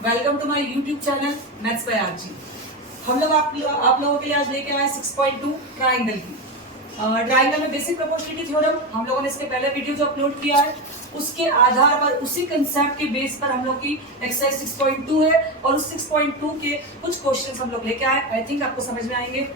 Welcome to my YouTube channel maths by RG. हम लोग आप लोगों के लिए आज लेके आए 6.2 ट्राइंगल की। ट्राइंगल में बेसिक प्रोपोर्शनलिटी थ्योरम हम लोगों ने इसके पहले वीडियो जो अपलोड किया है उसके आधार पर, उसी कंसेप्ट के बेस पर हम लोग की एक्सरसाइज 6.2 है और उस 6.2 के कुछ क्वेश्चंस हम लोग लेके आए। आई थिंक आपको समझ में आएंगे।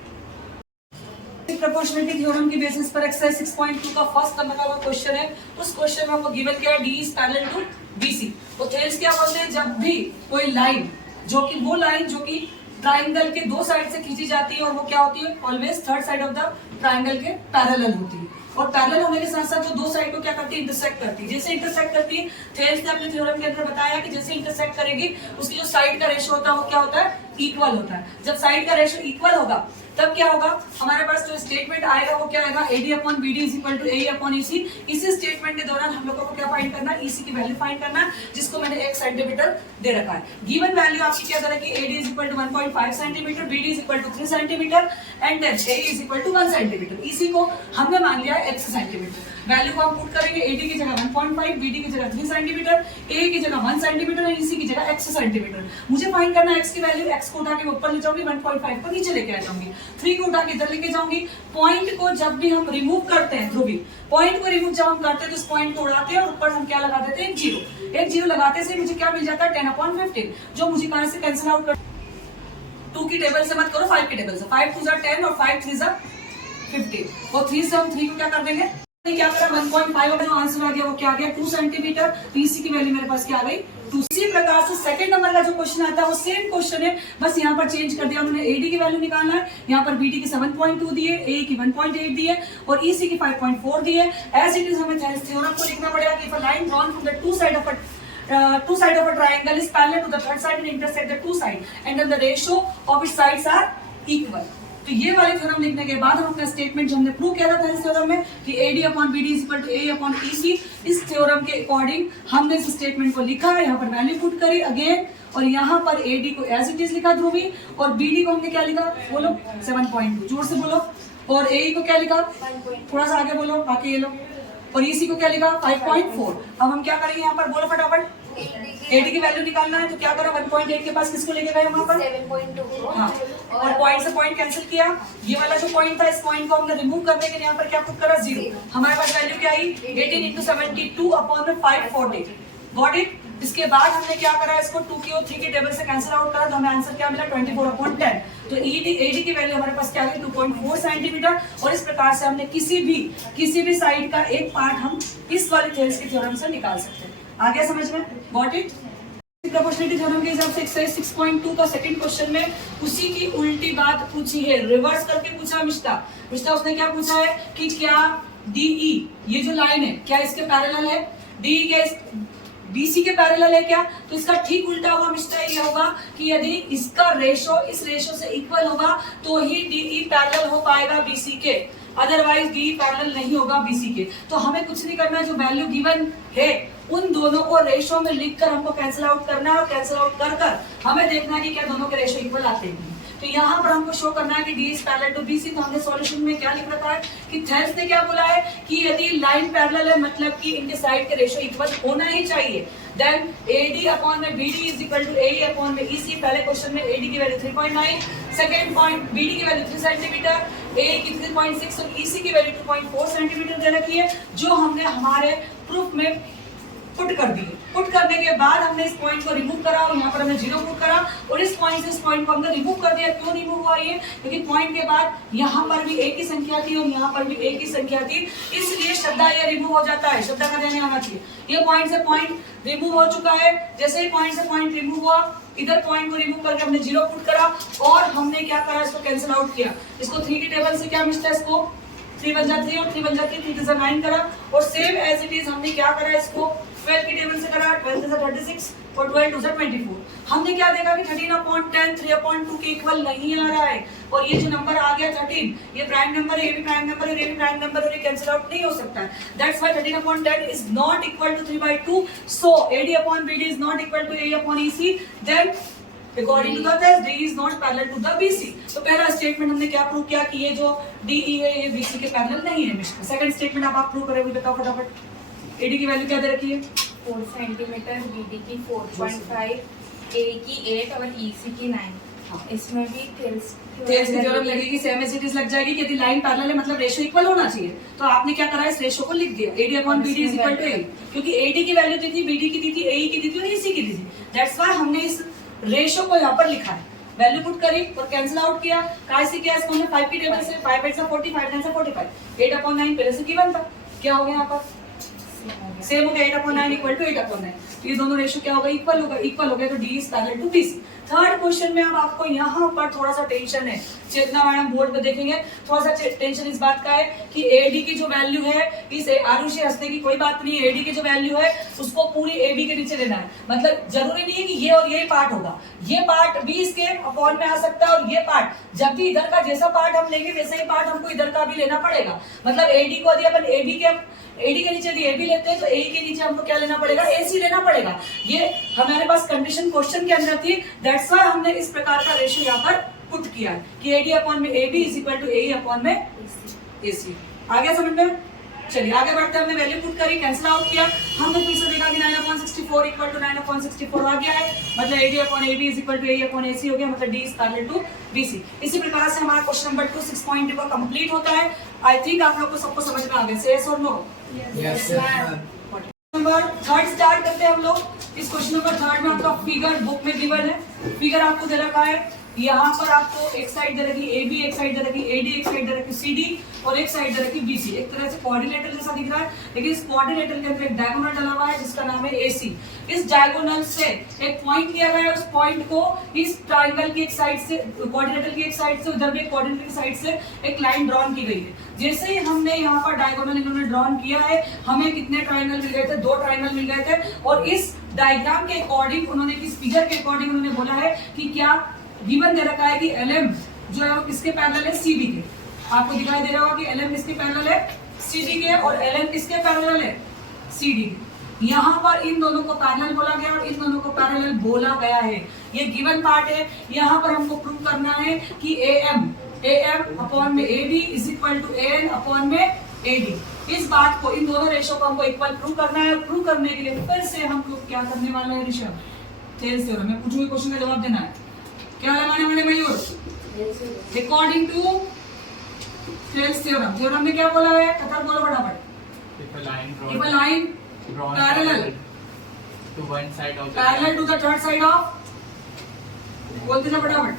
प्रोपोर्शनलिटी थ्योरम की बेसिस पर एक्सरसाइज 6.2 का फर्स्ट नंबर का क्वेश्चन है। उस क्वेश्चन में हमको गिवन क्या है, D is parallel to BC. तो थेल्स क्या बोलते हैं, जब भी कोई लाइन जो कि ट्राइंगल के दो साइड से खींची जाती है और वो क्या होती है, always third side of the triangle के पैरेलल होती है। और पैरेलल होने के साथ साथ वो दो साइड को क्या करती है, इंटरसेक्ट करती है। जैसे इंटरसेक्ट करती है, थेल्स ने अपने थ्योरम के अंदर बताया कि जैसे इंटरसेक्ट करेगी उसकी जो साइड का रेशियो होता है वो क्या होता है, इक्वल होता है। जब साइड का रेशियो इक्वल होगा तब क्या होगा, हमारे पास जो स्टेटमेंट आएगा वो क्या आएगा, AD upon BD is equal to AE upon EC। इसी स्टेटमेंट के दौरान हम लोगों को क्या फाइंड करना है, EC की वैल्यू फाइंड करना है, जिसको मैंने 1 सेंटीमीटर दे रखा है। गिवन वैल्यू आपकी क्या तरह की, AD is equal to 1.5 centimetre, BD is equal to 3 centimetre and then AE is equal to 1 centimetre. EC को हमने मान लिया है x सेंटीमीटर। वैल्यू को हम पुट करेंगे, AD की जगह 1.5, BD की जगह 3 सेंटीमीटर, AE की जगह 1 सेंटीमीटर और EC की जगह x सेंटीमीटर। मुझे फाइंड करना है x की वैल्यू। x को उठा के ऊपर ले जाऊंगी, 1.5 को नीचे लेके आ जाऊंगी, 3 को उठा के इधर लेके जाऊंगी। पॉइंट को जब भी हम रिमूव करते हैं, ध्रुवी पॉइंट को रिमूव जब हम करते हैं तो इस पॉइंट को उड़ाते हैं और ऊपर हम क्या लगा देते हैं, एक जीरो। एक जीरो लगाते से मुझे क्या मिल जाता है, 10/15, जो मुझे कहां से कैंसिल आउट कर, 2 की टेबल से मत करो, 5 की टेबल से। 5 2 10 और 5 3 15 और 3 से हम 3 को क्या कर देंगे, क्या करा, 1.5 का जो आंसर आ गया वो क्या आ गया, 2 सेंटीमीटर। EC की वैल्यू मेरे पास क्या आ गई, 2। इसी प्रकार से सेकंड नंबर का जो क्वेश्चन आता है वो सेम क्वेश्चन है, बस यहाँ पर चेंज कर दिया उन्होंने। AD की वैल्यू निकालना है, यहाँ पर BD की 7.2 दी है, AE की 1.8 दी है और EC की 5.4 दी है। एज इट इज हमें थ्योरम को लिखना पड़ेगा कि line drawn from the two side of a triangle is parallel to the third side and intersect the two side and then the ratio of its sides are equal। तो ये वाले theorem लिखने के बाद हम अपना स्टेटमेंट जो हमने प्रूव किया था इस थ्योरम में कि AD upon BD is equal to AE upon EC, इस थ्योरम के अकॉर्डिंग हमने इस स्टेटमेंट को लिखा है। यहाँ पर वैल्यू पुट करी अगेन और यहाँ पर AD को एज इट इज लिखा ध्रुवी और BD को हमने क्या लिखा, बोलो 7.2, जोर से बोलो। और AE को क्या लिखा, थोड़ा सा आगे बोलो, बाकी ये लो। और EC को क्या लिखा, 5.4। अब हम क्या करेंगे, यहाँ पर बोलो फटाफट, AD की वैल्यू निकालना है तो क्या करा, 1.8 के पास किसको लेके गए वहां पर, 7.2। हाँ, और पॉइंट से पॉइंट कैंसिल किया। ये वाला जो पॉइंट था, इस पॉइंट को हमने रिमूव करने के लिए यहाँ पर क्या पुट करा, 0। हमारे पास वैल्यू क्या आई, 18 इंटू 72 अपॉन में 540। Got it. इसके बाद हमने क्या करा, इसको 2 की और 3 की टेबल से कैंसिल आउट करा तो हमें आंसर क्या मिला, 24/10। तो AD की वैल्यू हमारे पास क्या गई, 2.4 सेंटीमीटर। और इस प्रकार से हमने किसी भी साइड का एक पार्ट हम इस वाले थेल्स के थ्योरम से निकाल सकते हैं। आ गया समझ में, गॉट इट। प्रोपोर्शनलिटी थ्योरम के हिसाब से एक्सरसाइज 6.2 का सेकंड क्वेश्चन में उसी की उल्टी बात पूछी है, रिवर्स करके पूछा मिश्ता उसने क्या पूछा है कि क्या DE ये जो लाइन है क्या इसके पैरेलल है, DE क्या BC के पैरेलल है क्या। तो इसका ठीक उल्टा होगा मिश्ता, ये होगा कि यदि इसका रेशो इस रेशो से इक्वल होगा तो ही DE पैरेलल हो पाएगा BC के, अदरवाइज DE पैरेलल नहीं होगा BC के। तो हमें कुछ नहीं करना है, जो वैल्यू गिवन है उन दोनों को रेशो में लिखकर हमको कैंसिल आउट करना है और कैंसिल आउट कर हमें देखना है कि क्या दोनों के रेशो इक्वल आते हैं। तो यहाँ पर हमको शो करना है कि D is parallel to BC। तो हमने सॉल्यूशन में क्या लिख रखा है कि थेल्स ने क्या बोला है कि यदि लाइन पैरेलल है मतलब कि इनके साइड के रेशो इक्वल होना ही चाहिए। देन AD अपॉन में BD is equal to AE upon में EC। पहले क्वेश्चन में AD की वैल्यू 3.9, सेकंड पॉइंट BD की वैल्यू 3 सेंटीमीटर, AE की 3.6 और EC की वैल्यू 2.4 सेंटीमीटर दे रखी है, जो हमने हमारे प्रूफ में पुट कर दिए। पुट करने के बाद हमने इस पॉइंट को रिमूव करा और यहाँ पर हमने 0 पुट करा और इस पॉइंट से इस पॉइंट को हमने रिमूव कर दिया। क्यों रिमूव हुआ ये, क्योंकि पॉइंट के बाद यहाँ पर भी एक ही संख्या थी और यहाँ पर भी एक ही संख्या थी, इसलिए शब्दा ये रिमूव हो जाता है, शब्दा का देने आना चाहिए। ये पॉइंट से पॉइंट रिमूव हो चुका है। जैसे ही पॉइंट से पॉइंट रिमूव हुआ, इधर पॉइंट को रिमूव करके हमने 0 पुट करा और हमने क्या करा, इसको कैंसिल आउट किया। इसको 3 की टेबल से क्या मिलता है, इसको 3 बन जाती है और 3 बन जाती है, 3 9 करा और सेम एज इट इज हमने क्या करा, इसको 12 की टेबल से करा, 12 से 36 और 12 से 24। हमने क्या देखा कि 13/10 3/2 के इक्वल नहीं आ रहा है और ये जो नंबर आ गया 13, ये प्राइम नंबर है, ये भी प्राइम नंबर है, ये भी प्राइम नंबर है और ये कैंसिल आउट नहीं हो सकता है। That's why 13/10 is not equal to 3/2। So AD upon BD is not equal to AE upon EC। Then according to the D is not parallel to the BC। तो पहला statement हमने क्या prove किया कि ये जो DE है ये BC के पैरेलल नहीं है। सेकंड स्टेटमेंट आप प्रूव करेंगे, बताओ फटाफट। AD की वैल्यू क्या दे रखी है, 4 सेंटीमीटर, BD की 4.5 ए की 8 और ईसी की 9। हाँ। इसमें भी थेल्स की थ्योरम लगेगी, सेम एज इट इज लग जाएगी कि यदि लाइन पैरेलल है मतलब रेशियो इक्वल होना चाहिए। तो आपने क्या करा, इस रेशियो को लिख दिया, AD upon BD is equal to A, क्योंकि AD की वैल्यू दी थी, BD की दी थी, AE की दी थी और EC की दी थी। दैट्स व्हाई हमने इस रेशियो को यहाँ पर लिखा है, वैल्यू पुट करी और कैंसिल आउट किया। काय से किया, इसको हमने 5 की टेबल से, 5 8 से 40, 5 9 से 45, 8 अपॉन 9 पहले से गिवन था। क्या हो गया यहाँ पर, सेम हो गया, 8 अपॉन 9 इक्वल टू 8 अपॉन 9। तो ये दोनों रेशियो क्या होगा, इक्वल होगा, इक्वल हो गया तो D is parallel to BC। Third question में अब आपको यहाँ पर थोड़ा सा टेंशन है, चेतना मैडम बोर्ड पे देखेंगे, थोड़ा सा टेंशन इस बात का है कि AD की जो वैल्यू है, इस आरुषि हंसने की कोई बात नहीं है, AD की जो वैल्यू है उसको पूरी AB के नीचे लेना है। मतलब जरूरी नहीं है कि ये और ये पार्ट होगा, ये पार्ट भी इसके अपॉन में आ सकता है और ये पार्ट, जब भी इधर का जैसा पार्ट हम लेंगे वैसा ही पार्ट हमको इधर का भी लेना पड़ेगा। मतलब AD को यदि अपन AD के नीचे यदि AB लेते हैं तो AE के नीचे हमको क्या लेना पड़ेगा, AC लेना पड़ेगा। ये हमारे पास कंडीशन क्वेश्चन के अंदर थी, दैट्स व्हाई हमने इस प्रकार का रेशियो यहाँ पर पुट किया है कि AD अपॉन में AB is equal to AE upon में AC। आ गया समझ में? चलिए आगे बढ़ते हैं, हमने वैल्यू पुट करी, कैंसिल आउट किया, हमने फिर से देखा कि 9/64 इक्वल टू 9/64 आ गया है, मतलब AD upon AB is equal to AE upon AC हो गया, मतलब D is parallel to BC। इसी प्रकार से हमारा क्वेश्चन नंबर 2 6.2 का कंप्लीट होता है। आई थिंक आप लोग को सबको समझ में आ गया, यस और no? Yes ma'am. Number third start करते हैं हम लोग। इस क्वेश्चन नंबर थर्ड में आपका फिगर बुक में गिवन है, फिगर आपको दे रखा है, यहाँ पर आपको एक साइड दे रखी AB, एक साइड दे रखी AD, एक साइड दे रखी CD और एक साइड दे रखी BC। एक तरह से क्वाड्रिलेटरल जैसा दिख रहा है, लेकिन इस क्वाड्रिलेटरल के अंदर एक डायगोनल डला हुआ है जिसका नाम है AC। इस डायगोनल से एक पॉइंट लिया गया है, उस पॉइंट को इस ट्राइंगल की एक साइड से, क्वाड्रिलेटरल की एक साइड से, उधर भी क्वाड्रिलेटरल की साइड से एक लाइन ड्रॉन की गई है। जैसे ही हमने यहाँ पर डायगोनल इन्होंने ड्रॉन किया है, हमें कितने ट्राइंगल मिल गए थे, 2 ट्राइंगल मिल गए थे। और इस डायग्राम के अकॉर्डिंग उन्होंने, इस फिगर के अकॉर्डिंग उन्होंने बोला है कि क्या गिवन दे रखा है कि LM जो है वो किसके पैरेलल है, CD के। आपको दिखाई दे रहा होगा कि LM किसके पैरेलल है, CD के, और LN किसके पैरेलल है, CD के। यहाँ पर इन दोनों को पैरेलल बोला गया और इन दोनों को पैरेलल बोला गया है, ये गिवन पार्ट है। यहाँ पर हमको प्रूव करना है कि AM अपॉन में AB is equal to AN upon में AD। इस बात को, इन दोनों रेशो को हमको इक्वल प्रूव करना है। प्रूव करने के लिए फिर से हम लोग क्या करने वाले हैं ऋषभ, थेल्स थ्योरम में पूछूंगी, क्वेश्चन का जवाब देना है। क्या लगाने वाले Mayur, according to Thales theorem. Theorem में क्या बोला है, कतर बोलो फटाफट। If a line drawn, If a line drawn parallel to one side of the parallel to the third side of, बोलते जा फटाफट,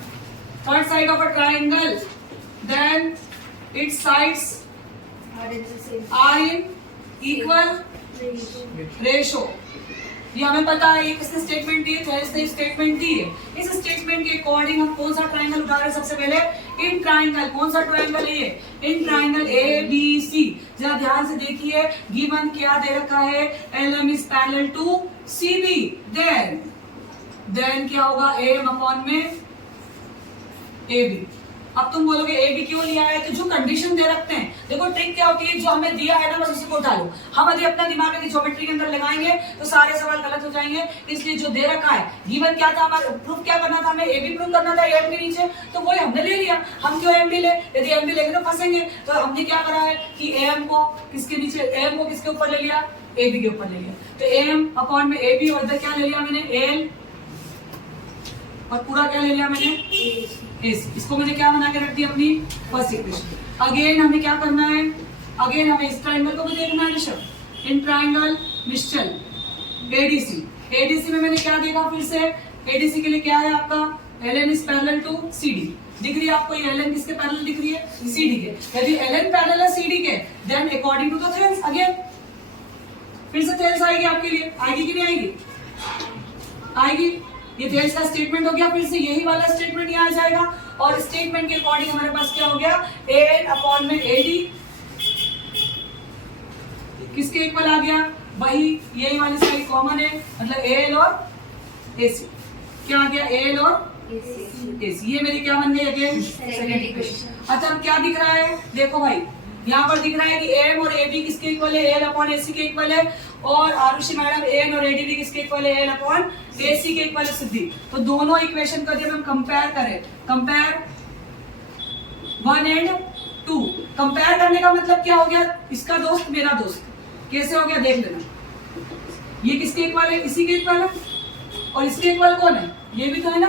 third side of a triangle, then its sides are in equal ratio। ये हमें पता है, ये किसने statement दी है, इसने स्टेटमेंट दी है। इस स्टेटमेंट के अकॉर्डिंग हम कौन सा ट्रायंगल उठा रहे हैं, सबसे पहले इन ट्रायंगल। कौन सा ट्रायंगल है ये, इन ट्रायंगल ABC। जरा ध्यान से देखिए, गिवन क्या दे रखा है, LM is parallel to CB, then क्या होगा, AM अपॉन में AB। अब तुम बोलोगे AB क्यों लिया है, तो जो कंडीशन दे रखते हैं, देखो ट्रिक क्या होती है, जो हमें दिया है ना बस उसी को उठा लो। हम यदि अपना दिमाग की ज्योमेट्री के अंदर लगाएंगे तो सारे सवाल गलत हो जाएंगे। इसलिए जो दे रखा है, गिवन क्या था, हमारा प्रूफ क्या करना था, हमें AB प्रूफ करना था AM के नीचे, तो वही हमने ले लिया। हम क्यों MB ले, यदि MB लेंगे तो फंसेंगे। तो हमने क्या करा है कि AM को किसके नीचे, AM को किसके ऊपर ले लिया, AB के ऊपर ले लिया। तो AM अपॉन में AB, और इधर क्या ले लिया मैंने, AL, और पूरा क्या ले लिया मैंने, AC। इसको मैंने क्या बना के रख दी, अपनी फर्स्ट इक्वेशन। अगेन हमें क्या करना है, अगेन हमें इस ट्रायंगल को भी देखना है ऋषभ, इन ट्रायंगल निश्चल ADC में मैंने क्या देखा, फिर से ADC के लिए क्या है आपका, LN is parallel to CD। दिख रही है आपको ये LN किसके पैरेलल दिख रही है, CD के। यदि LN पैरेलल है CD के, then according to the Thales, again फिर से थेल्स आएगी आपके लिए, आएगी कि नहीं आएगी, आएगी। ये थेल्स का स्टेटमेंट हो गया, फिर से यही वाला स्टेटमेंट यहाँ आ जाएगा। और स्टेटमेंट के अकॉर्डिंग हमारे पास क्या हो गया, AN अपॉन में AD किसके इक्वल आ गया, वही यही वाली साइड कॉमन है, मतलब AL और AC। क्या आ गया, AL और AC। ये मेरी क्या बन गई, अगेन सेकंड इक्वेशन। अच्छा अब क्या दिख रहा है, देखो भाई यहाँ पर दिख रहा है कि AM और AB किसके इक्वल है, AL अपॉन AC के इक्वल है। और आरुषि मैडम AN और AD भी किसके इक्वल है, AL अपॉन AC के इक्वल है सिद्धि। तो दोनों इक्वेशन का जब हम कंपेयर करें, कंपेयर 1 and 2, कंपेयर करने का मतलब क्या हो गया, इसका दोस्त मेरा दोस्त, कैसे हो गया देख लेना। ये किसके इक्वल है, इसी के इक्वल है, और इसके इक्वल कौन है? ये भी तो है ना,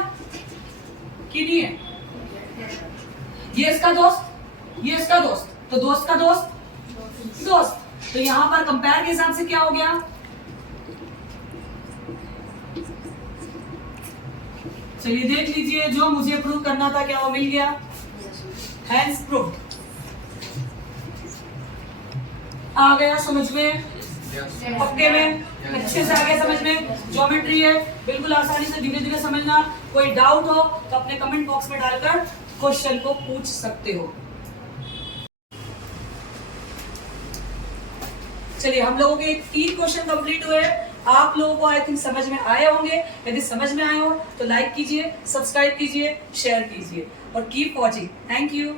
कि नहीं है? ये इसका दोस्त, ये इसका दोस्त, तो दोस्त का दोस्त दोस्त। तो यहां पर कंपेयर के हिसाब से क्या हो गया? चलिए देख लीजिए, जो मुझे प्रूव करना था क्या वो मिल गया? Hence proved. आ गया समझ में? पक्के में? अच्छे से आ गया समझ में? ज्योमेट्री है, बिल्कुल आसानी से धीरे धीरे समझना। कोई डाउट हो तो अपने कमेंट बॉक्स में डालकर क्वेश्चन को पूछ सकते हो। चलिए हम लोगों के 3 क्वेश्चन कंप्लीट हुए। आप लोगों को आई थिंक समझ में आए होंगे। यदि समझ में आए हो तो लाइक कीजिए, सब्सक्राइब कीजिए, शेयर कीजिए और कीप वॉचिंग। Thank you.